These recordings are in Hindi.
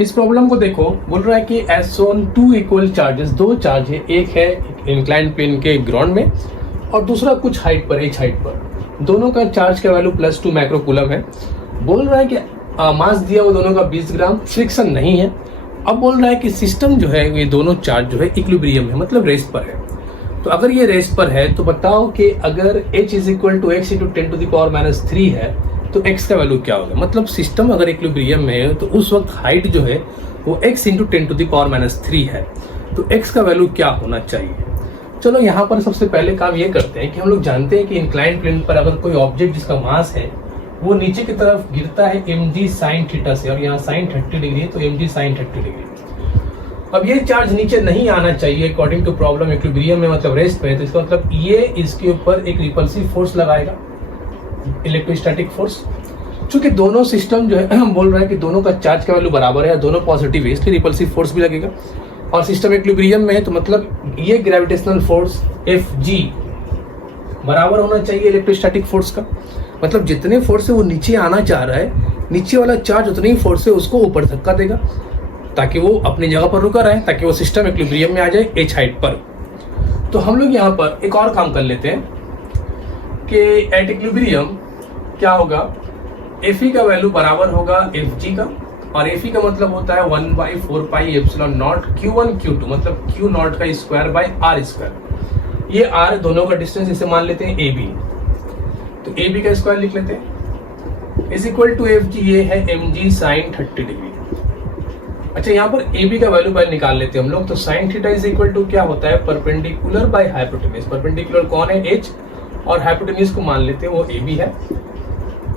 इस प्रॉब्लम को देखो, बोल रहा है कि assume two equal charges, दो चार्ज है, एक है इंक्लाइंड प्लेन के ग्राउंड में और दूसरा कुछ हाइट पर, h हाइट पर। दोनों का चार्ज का वैल्यू +2 माइक्रोकूलम है। बोल रहा है कि मास दिया वो दोनों का 20 ग्राम, फ्रिक्शन नहीं है। अब बोल रहा है कि सिस्टम जो है ये दोनों चार्ज जो है इक्विलिब्रियम है, मतलब रेस्ट पर है। तो अगर ये रेस्ट पर है तो बताओ कि अगर h is equal to x into 10⁻³ है तो x का वैल्यू क्या होगा। मतलब सिस्टम अगर इक्विलिब्रियम में है तो उस वक्त हाइट जो है वो x इंटू 10⁻³ है, तो x का वैल्यू क्या होना चाहिए। चलो यहाँ पर सबसे पहले काम ये करते हैं कि हम लोग जानते हैं कि इंक्लाइंड प्लेन पर अगर कोई ऑब्जेक्ट जिसका मास है वो नीचे की तरफ गिरता है mg sin थीटा से, और यहाँ sin 30 डिग्री है तो mg sin 30 डिग्री। अब ये चार्ज नीचे नहीं आना चाहिए अकॉर्डिंग टू प्रॉब्लम, इक्विलिब्रियम में मतलब रेस्ट पे है, तो इसका मतलब ये इसके ऊपर एक रिपल्सिव फोर्स लगाएगा, इलेक्ट्रोस्टैटिक फोर्स। चूंकि दोनों सिस्टम जो है बोल रहा है कि दोनों का चार्ज का वैल्यू बराबर है, दोनों पॉजिटिव है, इसलिए रिपल्सिव फोर्स भी लगेगा। और सिस्टम इक्विलिब्रियम में है तो मतलब ये ग्रेविटेशनल फोर्स Fg बराबर होना चाहिए इलेक्ट्रोस्टैटिक फोर्स का। मतलब जितने फोर्स से वो नीचे आना चाह रहा है, नीचे वाला चार्ज उतनी ही फोर्स से उसको ऊपर धक्का देगा ताकि वो अपनी जगह पर रुका रहे, ताकि वो सिस्टम इक्विलिब्रियम में आ जाए h हाइट पर। तो हम लोग यहाँ पर एक और काम कर लेते हैं कि एट इक्विलिब्रियम क्या होगा, Fe का वैल्यू बराबर होगा Fg का, और Fe का मतलब होता है 1/4πε0 Q1 Q2, मतलब Q0 का स्क्वायर बाय R स्क्वायर। ये R दोनों का डिस्टेंस, इसे मान लेते हैं AB, तो AB का स्क्वायर लिख लेते हैं इज इक्वल टू Fg, ये है mg sin 30 डिग्री। अच्छा, यहाँ पर AB का वैल्यू पहले निकाल लेते हैं हम लोग। तो sin theta is equal to क्या होता है, परपेंडिकुलर बाय हाइपोटेन्यूज। परपेंडिकुलर कौन है, h, और हाइपोटेन्यूज को मान लेते हैं वो AB है,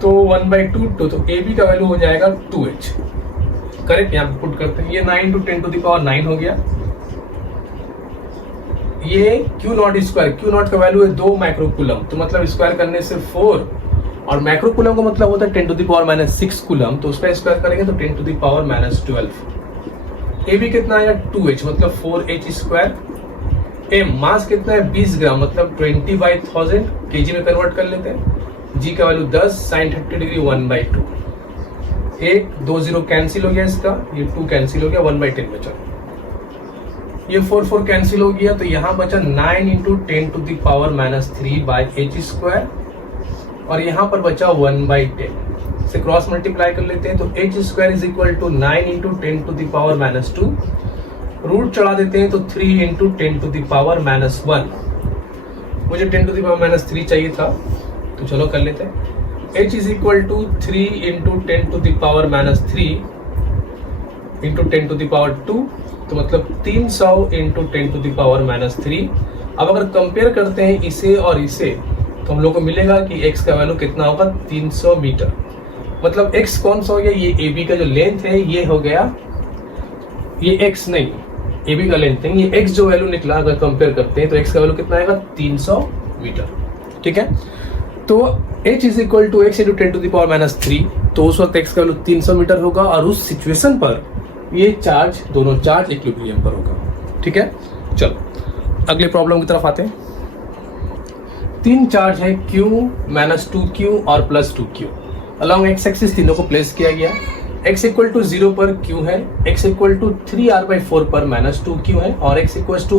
तो 1/2, तो AB का वैल्यू हो जाएगा 2h। करेक्ट, यहाँ पे पुट करते हैं, ये 9 × 10⁹ हो गया। ये Q0 स्क्वायर, Q0 का वैल्यू है 2 माइक्रोकूलम, तो मतलब स्क्वायर करने से 4, और माइक्रोकूलम का मतलब होता है 10⁻⁻6 कूलम, तो उसका स्क्वायर करेंगे तो 10⁻12। AB कितना आया 2h, मतलब 4h स्क्वायर। m मास कितना है 20 ग्राम, मतलब 20/1000 kg में कन्वर्ट कर लेते हैं। g का वैल्यू 10 sin 30 डिग्री 1/2। 1 2 0 कैंसिल हो गया, इसका ये 2 कैंसिल हो गया, 1/10 बचा। ये 4 4 कैंसिल हो गया, तो यहाँ बचा 9 × 10⁻³ h स्क्वायर, और यहाँ पर बचा 1/10 से क्रॉस मल्टीप्लाई कर लेते हैं, तो h square is equal to 9 × 10⁻², root चढ़ा देते हैं तो 3 × 10⁻⁻1। मुझे 10⁻³ चाहिए था, तो चलो कर लेते हैं। h is equal to 3 × 10⁻³ into 10⁻², तो मतलब 300 × 10⁻³ अब अगर कंपेयर करते हैं इसे और इसे, तो हम लोग को मिलेगा कि x का वैल्यू कितना होगा, 300 मीटर। मतलब x कौन सा हो गया, ये AB का जो लेंथ है ये हो गया, ये x नहीं, AB का लेंथ नहीं, ये x जो वैल्यू निकला अगर कंपेयर करते हैं तो x का वैल्यू कितना आएगा, 300 मीटर। ठीक है, तो h is equal to x into 10⁻³, तो उस वक्त x का वैल्यू 300 मीटर होगा, और उस सिचुएशन पर ये चार्ज, दोनों चार्ज इक्विलिब्रियम पर होगा। ठीक है, चलो अगले प्रॉब्लम की तरफ आते हैं। 3 चार्ज है Q, -2Q और +2Q। अलॉन्ग x एक्सिस तीनों को प्लेस किया गया। x इक्वल टू 0 पर Q है, x इक्वल टू 3r/4 पर -2Q है, और x इक्वल टू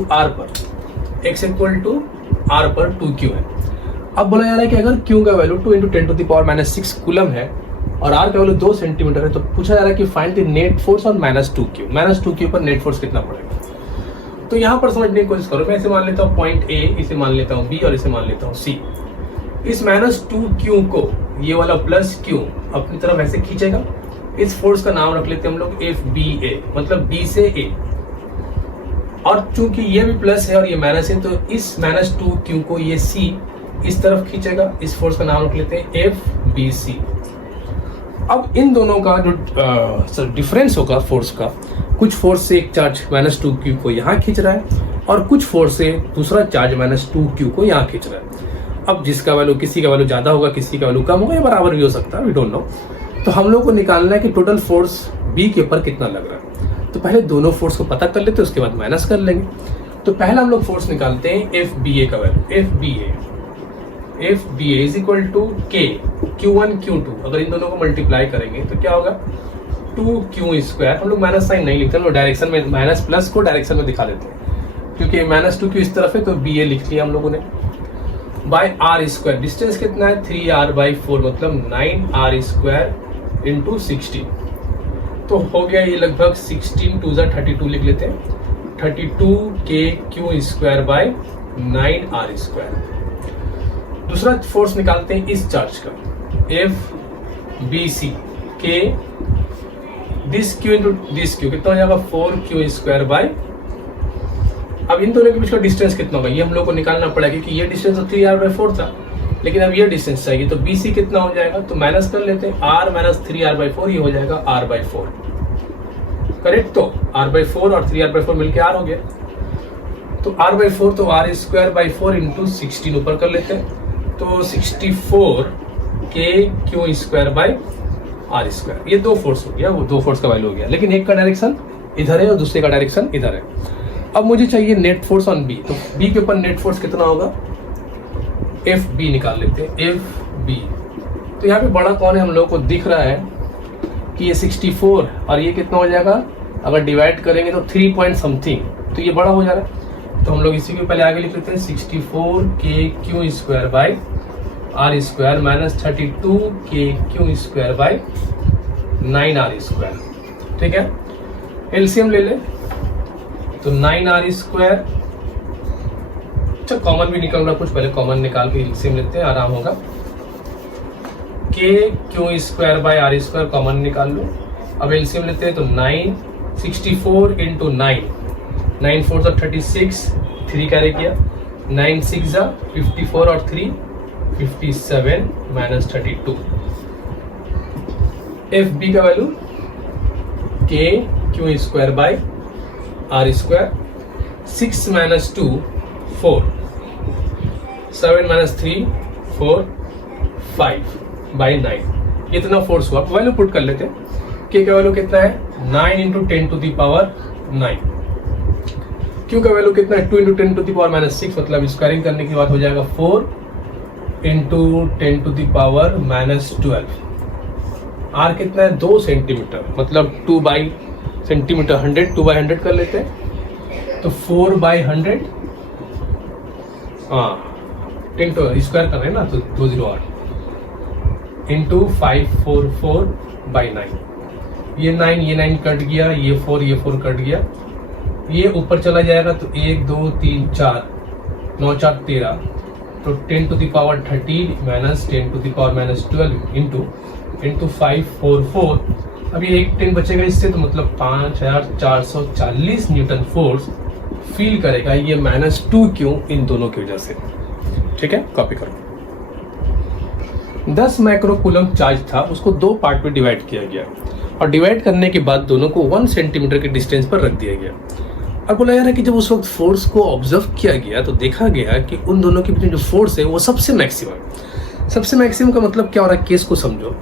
r पर 2Q है। अब बोला जा रहा है कि अगर Q का वैल्यू 2 × 10⁻6 कूलम है और r का वैल्यू 2 सेंटीमीटर है, तो पूछा जा रहा है कि find the net force on -2Q पर नेट फोर्स कितना पड़ेगा। तो यहाँ पर समझने की कोशिश करो, मैं इसे मान लेता हूँ पॉइंट A, इसे मान लेता हूँ B और इसे मान लेता हूँ C। इस -2Q को ये वाला +Q अपनी तरफ ऐसे खींचेगा। इस फोर्स का नाम रख लेते हैं हम लोग FBA, मतलब B से A, और चूंकि ये भी प्लस है और ये माइनस है, तो इस -2Q को ये C इस तरफ खींचेगा। इस फोर्स का नाम रख लेते हैं FBC। अब इन दोनों का जो डिफरेंस होगा फोर्स का, कुछ फोर्स से एक चार्ज -2Q को यहाँ खींच रहा है और कुछ फोर्स से दूसरा चार्ज -2Q को यहाँ खींच रहा है। अब जिसका वैल्यू, किसी का वैल्यू ज़्यादा होगा, किसी का वैल्यू कम होगा, या बराबर भी हो सकता है, वी डोंट नो। तो हम लोग को निकालना है कि टोटल फोर्स B के ऊपर कितना लग रहा है। तो पहले दोनों फोर्स को पता कर लेते हैं, उसके बाद माइनस कर लेंगे। तो पहला हम लोग फोर्स निकालते हैं FBA का value. FBA is equal to K Q1 Q2। अगर इन दोनों को मल्टीप्लाई करेंगे तो क्या होगा, टू क्यू स्क्वायर, हम लोग माइनस साइन नहीं लिखते, हम लोग डायरेक्शन में माइनस प्लस को डायरेक्शन में दिखा देते हैं, क्योंकि माइनस टू क्यू इस तरफ है तो बी ए लिख लिया हम लोगों ने, बाय आर स्क्वायर। डिस्टेंस कितना है 3r/4, मतलब 9r² इंटू 16, तो हो गया ये लगभग 16 2 32 लिख लेते हैं, 32kq² बाय 9r²। दूसरा फोर्स निकालते हैं इस चार्ज का, FBC के this q into this q कितना हो जाएगा 4q² बाय, अब इन दोनों के बीच का डिस्टेंस कितना होगा ये हम लोग को निकालना पड़ेगा, क्योंकि ये डिस्टेंस तो 3r/4 था, लेकिन अब ये डिस्टेंस चाहिए, तो BC कितना हो जाएगा, तो माइनस कर लेते हैं, r - 3r/4 ये हो जाएगा r/4, करेक्ट। तो r/4 और 3r/4 मिलके r हो गया, तो r/4 तो r²/4 इंटू 16 ऊपर कर लेते हैं, तो 64kq² बाय r²। ये दो फोर्स हो गया, वो दो फोर्स का वैल्यू हो गया, लेकिन एक का डायरेक्शन इधर है और दूसरे का डायरेक्शन इधर है। अब मुझे चाहिए नेट फोर्स ऑन बी, तो बी के ऊपर नेट फोर्स कितना होगा, FB निकाल लेते हैं, FB। तो यहाँ पे बड़ा कौन है हम लोग को दिख रहा है कि ये 64 और ये कितना हो जाएगा, अगर डिवाइड करेंगे तो 3 पॉइंट समथिंग, तो ये बड़ा हो जा रहा है, तो हम लोग इसी के पहले आगे लिख लेते हैं 64kq² bye r² minus 32kq² bye 9r², ठीक है। एलसीएम ले ले, तो 9r², अच्छा कॉमन भी निकल रहा, कुछ पहले कॉमन निकाल के एलसीएम लेते हैं, आराम होगा। kq² बाय r² कॉमन निकाल लो, अब एलसीएम लेते हैं, तो 64 इंटू 9, 9 4 36, 3 कैरी किया, 9 6 54 और 3 57 माइनस 32। FB का value kq² bye r², 6 - 2 4, 7 - 3 4 5 by 9, इतना फोर्स हुआ। वैल्यू पुट कर लेते हैं, k का वैल्यू कितना है 9 into 10 to the power 9, q का वैल्यू कितना है 2 इंटू 10 टू द पावर -6, मतलब स्क्वायरिंग करने के बाद हो जाएगा 4 into 10 to the power -12। r कितना है 2 सेंटीमीटर, मतलब 2 बाई सेंटीमीटर 100, 2 बाई 100 कर लेते हैं, तो 4 बाई 100, हाँ 10 तो स्क्वायर कर रहे हैं ना, तो 208 इंटू 544 बाई 9, ये 9 ये 9 कट गया, ये 4 कट गया, ये ऊपर चला जाएगा, तो 1 2 3 4 9 4 13, तो 10 to the power 13 minus 10 to the power -12 into 544, अब ये एक 10 बचेगा इससे, तो मतलब 5440 न्यूटन फोर्स फील करेगा ये -2q इन दोनों की वजह से, ठीक है। कॉपी करो। 10 माइक्रोकूलम चार्ज था, उसको दो पार्ट में डिवाइड किया गया, और डिवाइड करने के बाद दोनों को 1 सेंटीमीटर के डिस्टेंस पर रख दिया गया। और बोला जा रहा है कि जब उस वक्त फोर्स को ऑब्जर्व किया गया तो देखा गया कि उन दोनों के बीच में जो फोर्स है वो सबसे मैक्सिमम का मतलब क्या हो रहा है, केस को समझो।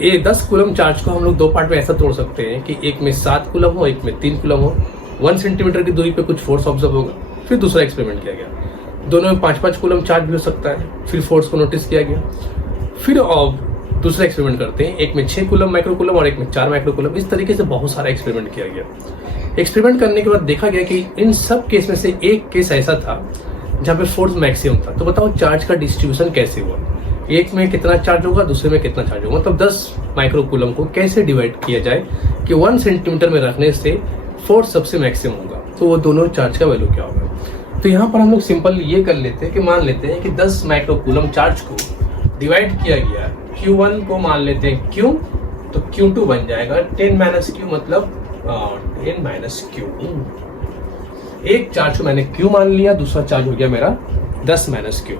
ये 10 कूलम चार्ज को हम लोग दो पार्ट में ऐसा तोड़ सकते हैं कि एक में 7 कूलम हो, एक में 3 कूलम हो, 1 सेंटीमीटर की दूरी पे कुछ फोर्स ऑब्जर्व होगा। फिर दूसरा एक्सपेरिमेंट किया गया, दोनों में 5-5 कूलम चार्ज भी हो सकता है, फिर फोर्स को नोटिस किया गया। फिर अब दूसरा एक्सपेरिमेंट करते हैं, एक में 6 कूलम माइक्रोकूलम और एक में 4 माइक्रोकूलम। इस तरीके से बहुत सारा एक्सपेरिमेंट किया गया। एक्सपेरिमेंट करने के बाद देखा गया कि इन सब केस में से एक केस ऐसा था जहाँ पे फोर्स मैक्सिमम था। तो बताओ चार्ज का डिस्ट्रीब्यूशन कैसे हुआ, एक में कितना चार्ज होगा, दूसरे में कितना चार्ज होगा, मतलब 10 माइक्रोकूलम को कैसे डिवाइड किया जाए कि 1 सेंटीमीटर में रखने से फोर्स सबसे मैक्सिमम होगा, तो वो दोनों चार्ज का वैल्यू क्या होगा। तो यहाँ पर हम लोग सिंपल ये कर लेते हैं कि मान लेते हैं कि 10 माइक्रोकूलम चार्ज को डिवाइड किया गया, Q1 को मान लेते हैं Q, तो Q2 बन जाएगा 10 - Q, मतलब 10 - Q। एक चार्ज को मैंने Q मान लिया, दूसरा चार्ज हो गया मेरा 10 - Q।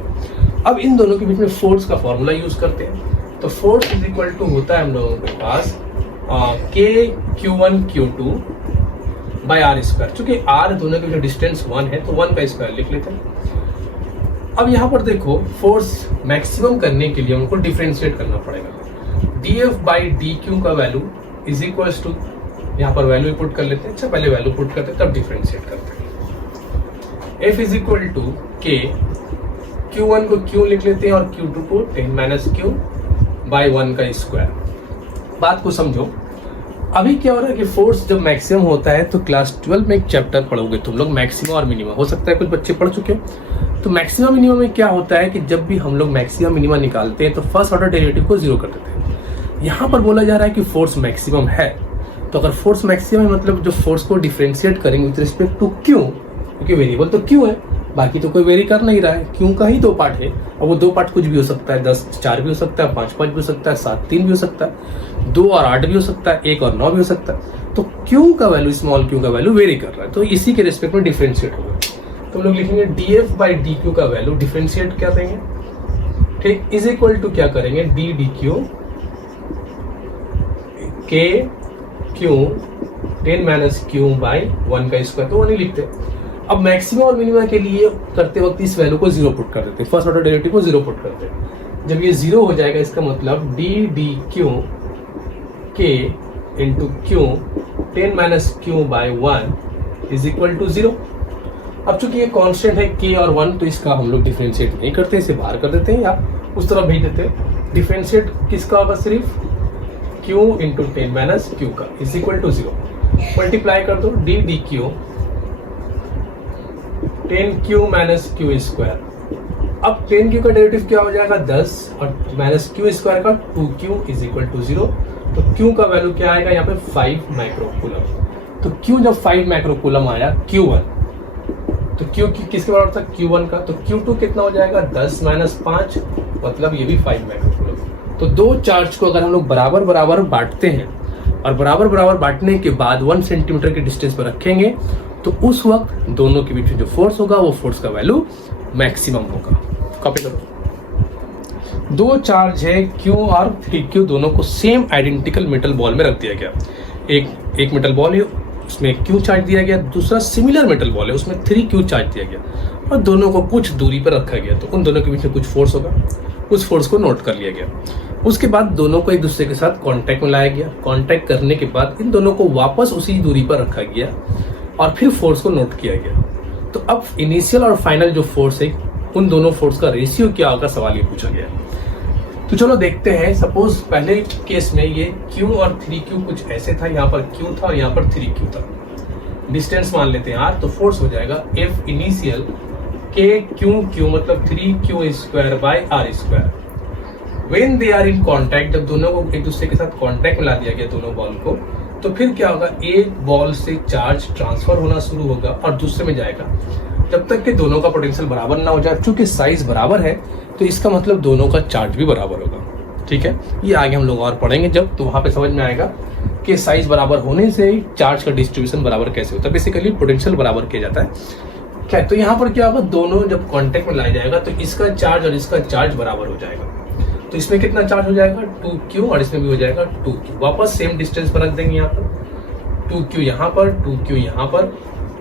अब इन दोनों के बीच में फोर्स का फॉर्मूला यूज करते हैं। तो फोर्स इज इक्वल टू होता है हम लोगों के पास K Q1 बाय r²। चूंकि r दोनों के बीच डिस्टेंस 1 है तो 1 का स्क्वायर लिख लेते हैं। अब यहाँ पर देखो फोर्स मैक्सिमम करने के लिए हमको डिफरेंशिएट करना पड़ेगा। dF बाई dQ का वैल्यू इज इक्वल टू, यहाँ पर वैल्यू पुट कर लेते हैं। अच्छा पहले वैल्यू पुट करते हैं तब डिफरेंशिएट करते हैं। F is equal to K, Q1 को Q लिख लेते हैं और Q2 को 10 - Q बाई 1 का स्क्वायर। बात को समझो, अभी क्या हो रहा है कि फोर्स जब मैक्सिमम होता है तो क्लास 12 में एक चैप्टर पढ़ोगे तुम लोग, मैक्सिमम और मिनिमम। हो सकता है कुछ बच्चे पढ़ चुके हो। तो मैक्सिमम मिनिमम में क्या होता है कि जब भी हम लोग मैक्सिमम मिनिमम निकालते हैं तो फर्स्ट ऑर्डर डेरिवेटिव को जीरो कर देते हैं। यहाँ पर बोला जा रहा है कि फोर्स मैक्सिमम है, तो अगर फोर्स मैक्सिमम है मतलब जो फोर्स को डिफ्रेंशिएट करेंगे विद रिस्पेक्ट टू क्यू, क्योंकि वेरिएबल तो क्यू है, बाकी तो कोई वेरी कर नहीं रहा है, क्यू का ही दो पार्ट है। और वो दो पार्ट कुछ भी हो सकता है, 10 4 भी हो सकता है, 5 5 भी हो सकता है, 7 3 भी हो सकता है, 2 और 8 भी हो सकता है, 1 और 9 भी हो सकता है। तो क्यू का वैल्यू, स्मॉल क्यू का वैल्यू वेरी कर रहा है, तो इसी के रिस्पेक्ट में डिफ्रेंशिएट होगा। तो हम लोग लिखेंगे df बाई डी क्यू का वैल्यू डिफ्रेंशिएट क्या देंगे, ठीक, इज इक्वल टू क्या करेंगे, डी डी क्यू के क्यू 10 माइनस क्यू बाई 1 का स्क्वायर, तो 1 ही लिखते हैं। अब मैक्सिमम और मिनिमम के लिए करते वक्त इस वैल्यू को जीरो पुट कर देते हैं, फर्स्ट ऑर्डर डेरिवेटिव को जीरो पुट करते हैं। जब ये जीरो हो जाएगा इसका मतलब डी डी क्यू के into q 10 minus q by 1 is equal to zero. अब चूंकि ये कांस्टेंट है k और 1, तो इसका हम लोग डिफरेंशिएट नहीं करते, इसे बाहर कर देते हैं या उस तरफ भेज देते हैं। डिफरेंशिएट किसका होगा, सिर्फ q इंटू 10 माइनस क्यू का is equal to zero. Multiply कर दो d d q 10q minus q square. अब 10q का डेरिवेटिव क्या हो जाएगा, 10 और माइनस क्यू स्क्वायर का 2q is equal to zero. तो q का वैल्यू क्या आएगा यहाँ पे 5 माइक्रोकूलम। तो q जब 5 माइक्रोकूलम आया q1, तो q किसके बराबर था, q1 का। तो q2 कितना हो जाएगा, 10 माइनस 5, मतलब ये भी 5 माइक्रोकूलम। तो दो चार्ज को अगर हम लोग बराबर बराबर बांटते हैं और बराबर बराबर बांटने के बाद 1 सेंटीमीटर के डिस्टेंस पर रखेंगे, तो उस वक्त दोनों के बीच में जो फोर्स होगा वो फोर्स का वैल्यू मैक्सिमम होगा। कॉपी करो। दो चार्ज है Q और 3Q, दोनों को सेम आइडेंटिकल मेटल बॉल में रख दिया गया। एक मेटल बॉल है, उसमें Q चार्ज दिया गया, दूसरा सिमिलर मेटल बॉल है, उसमें 3Q चार्ज दिया गया, और दोनों को कुछ दूरी पर रखा गया। तो उन दोनों के बीच में कुछ फोर्स होगा, उस फोर्स को नोट कर लिया गया। उसके बाद दोनों को एक दूसरे के साथ कांटेक्ट में लाया गया। कांटेक्ट करने के बाद इन दोनों को वापस उसी दूरी पर रखा गया और फिर फोर्स को नोट किया गया। तो अब इनिशियल और फाइनल जो फोर्स है, उन दोनों फोर्स का रेशियो क्या होगा, सवाल ये पूछा गया। तो चलो देखते हैं। सपोज पहले केस में ये Q और 3Q कुछ ऐसे था, यहाँ पर Q था और यहाँ पर 3Q था। डिस्टेंस मान लेते हैं R, तो फोर्स हो जाएगा F इनिशियल K Q मतलब 3Q square by R square. When they are in contact, जब दोनों को एक दूसरे के साथ कांटेक्ट में ला दिया गया दोनों बॉल को, तो फिर क्या होगा, एक बॉल से चार्ज ट्रांसफर होना शुरू होगा और दूसरे में जाएगा, जब तक कि दोनों का पोटेंशियल बराबर ना हो जाए। चूंकि साइज बराबर है तो इसका मतलब दोनों का चार्ज भी बराबर होगा, ठीक है। ये आगे हम लोग और पढ़ेंगे जब, तो वहां पे समझ में आएगा कि साइज बराबर होने से चार्ज का डिस्ट्रीब्यूशन बराबर कैसे होता है। बेसिकली पोटेंशियल बराबर किया जाता है क्या। तो यहाँ पर क्या होगा, दोनों जब कॉन्टेक्ट में लाया जाएगा तो इसका चार्ज और इसका चार्ज बराबर हो जाएगा। तो इसमें कितना चार्ज हो जाएगा, 2Q, और इसमें भी हो जाएगा 2Q। वापस सेम डिस्टेंस पर रख देंगे, यहाँ पर 2Q यहाँ पर, 2Q यहाँ पर,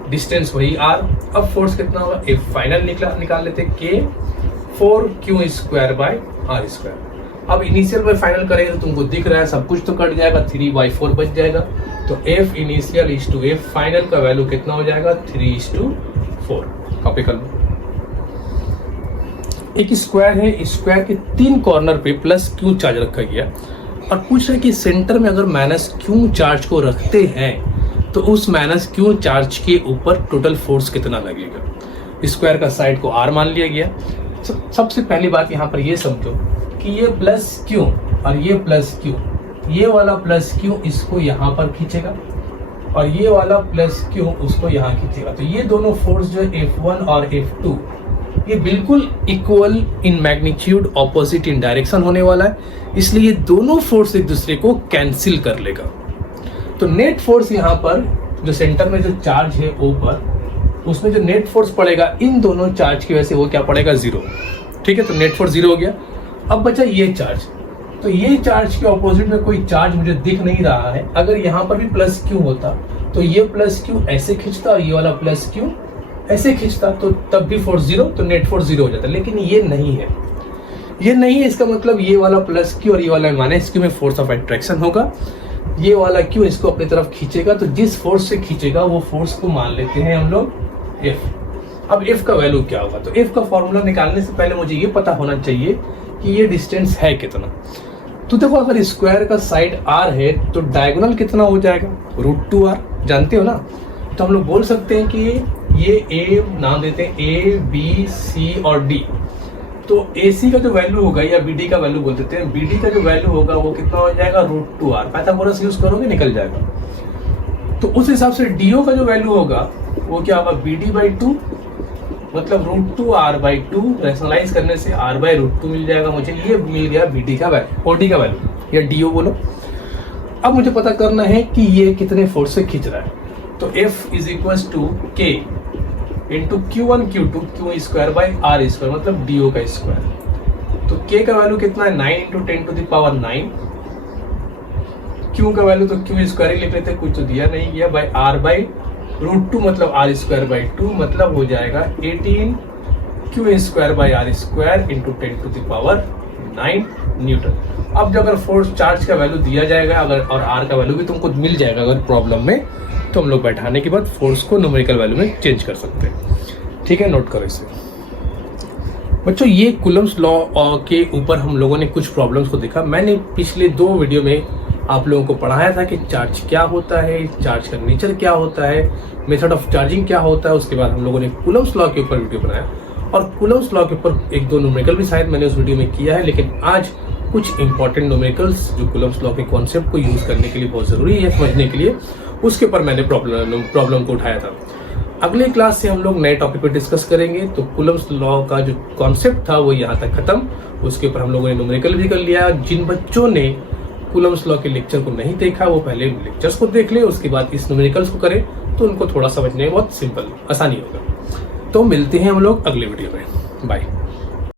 डिस्टेंस वही R। अब फोर्स कितना होगा, F फाइनल निकाल लेते K 4Q square by R square. अब इनिशियल बाई फाइनल करेंगे तो तुमको दिख रहा है सब कुछ तो कट जाएगा, 3/4 बच जाएगा। तो F initial is to F final का वैल्यू कितना हो जाएगा, 3:4। कॉपी कर लो। एक स्क्वायर है, स्क्वायर के 3 कॉर्नर पे प्लस Q चार्ज रखा गया और पूछ रहे कि सेंटर में अगर माइनस Q चार्ज को रखते हैं तो उस माइनस Q चार्ज के ऊपर टोटल फोर्स कितना लगेगा। स्क्वायर का साइड को R मान लिया गया। सबसे पहली बात यहाँ पर ये समझो कि ये प्लस Q और ये प्लस Q, ये वाला प्लस Q इसको यहाँ पर खींचेगा और ये वाला प्लस Q उसको यहाँ खींचेगा। तो ये दोनों फोर्स जो F1 और F2 ये बिल्कुल equal in magnitude, opposite in direction होने वाला है, इसलिए ये दोनों फोर्स एक दूसरे को कैंसिल कर लेगा। तो नेट फोर्स यहाँ पर जो सेंटर में जो चार्ज है ऊपर, उसमें जो नेट फोर्स पड़ेगा इन दोनों चार्ज की वजह से वो क्या पड़ेगा, 0। ठीक है, तो नेट फोर्स 0 हो गया। अब बचा ये चार्ज, तो ये चार्ज के ऑपोजिट में कोई चार्ज मुझे दिख नहीं रहा है। अगर यहाँ पर भी प्लस Q होता तो ये प्लस Q ऐसे खींचता और ये वाला प्लस Q ऐसे खींचता, तो तब भी फोर्स 0, तो नेट फोर्स 0 हो जाता। लेकिन ये नहीं है, ये नहीं है। इसका मतलब ये वाला प्लस Q और ये वाला माइनस Q में फोर्स ऑफ अट्रैक्शन होगा। ये वाला Q इसको अपनी तरफ खींचेगा, तो जिस फोर्स से खींचेगा वो फोर्स को मान लेते हैं हम लोग F। अब F का वैल्यू क्या होगा, तो F का फॉर्मूला निकालने से पहले मुझे ये पता होना चाहिए कि ये डिस्टेंस है कितना। तो देखो अगर स्क्वायर का साइड r है तो डायगोनल कितना हो जाएगा, √2r, जानते हो ना। तो हम लोग बोल सकते हैं कि ये a नाम देते हैं a b c और d। तो AC का जो वैल्यू होगा या BD का वैल्यू बोल देते हैं, BD का जो वैल्यू होगा वो कितना हो जाएगा, √2r। पाइथागोरस यूज करोगे निकल जाएगा। तो उस हिसाब से DO का जो वैल्यू होगा वो क्या होगा, BD/2 मतलब √2r/2। रैशनलाइज करने से r/√2 मिल जाएगा मुझे। ये मिल गया BD का वैल्यू, OD का वैल्यू या DO बोलो। अब मुझे पता करना है कि ये कितने फोर्स से खींच रहा है। तो F = K into Q1 Q2 Q² मतलब DO का स्क्वायर। तो K का वैल्यू कितना है, 9 × 10⁹। Q का वैल्यू तो Q² ही लिख लेते, कुछ तो दिया नहीं गया, बाय r/√2 मतलब r²/2 मतलब हो जाएगा 18 Q² इंटू 10⁹ न्यूटन। अब जो अगर फोर्स चार्ज का वैल्यू दिया जाएगा अगर और r का वैल्यू भी तुमको मिल जाएगा अगर प्रॉब्लम में, तो हम लोग बैठाने के बाद फोर्स को न्यूमेरिकल वैल्यू में चेंज कर सकते हैं। ठीक है, नोट करो इसे बच्चों। ये कूलम्स लॉ के ऊपर हम लोगों ने कुछ प्रॉब्लम्स को देखा। मैंने पिछले 2 वीडियो में आप लोगों को पढ़ाया था कि चार्ज क्या होता है, चार्ज का नेचर क्या होता है, मेथड ऑफ चार्जिंग क्या होता है। उसके बाद हम लोगों ने कूलम्स लॉ के ऊपर वीडियो बनाया और कूलम्स लॉ के ऊपर 1-2 न्यूमेरिकल भी शायद मैंने उस वीडियो में किया है। लेकिन आज कुछ इंपॉर्टेंट न्यूमेरिकल्स जो कूलम्स लॉ के कॉन्सेप्ट को यूज करने के लिए बहुत जरूरी है समझने के लिए, उसके ऊपर मैंने प्रॉब्लम को उठाया था। अगले क्लास से हम लोग नए टॉपिक पे डिस्कस करेंगे। तो कूलम्स लॉ का जो कॉन्सेप्ट था वो यहाँ तक खत्म। उसके ऊपर हम लोगों ने न्यूमेरिकल भी कर लिया। जिन बच्चों ने कूलम्स लॉ के लेक्चर को नहीं देखा वो पहले लेक्चर्स को देख ले, उसके बाद इस न्यूमेरिकल्स को करें तो उनको थोड़ा समझने में बहुत सिंपल आसानी होगा। तो मिलते हैं हम लोग अगले वीडियो में। बाय।